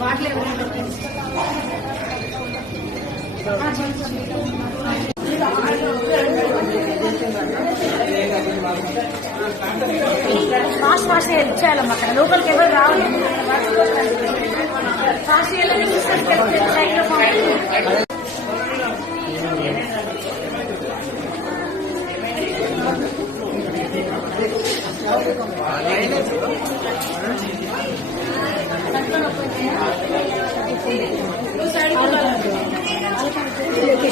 bottle fast fast help చేయాలమ్మా అక్కడ లోపలికి ఎవరు రావాలి ఫాస్ట్ వెళ్ళాలి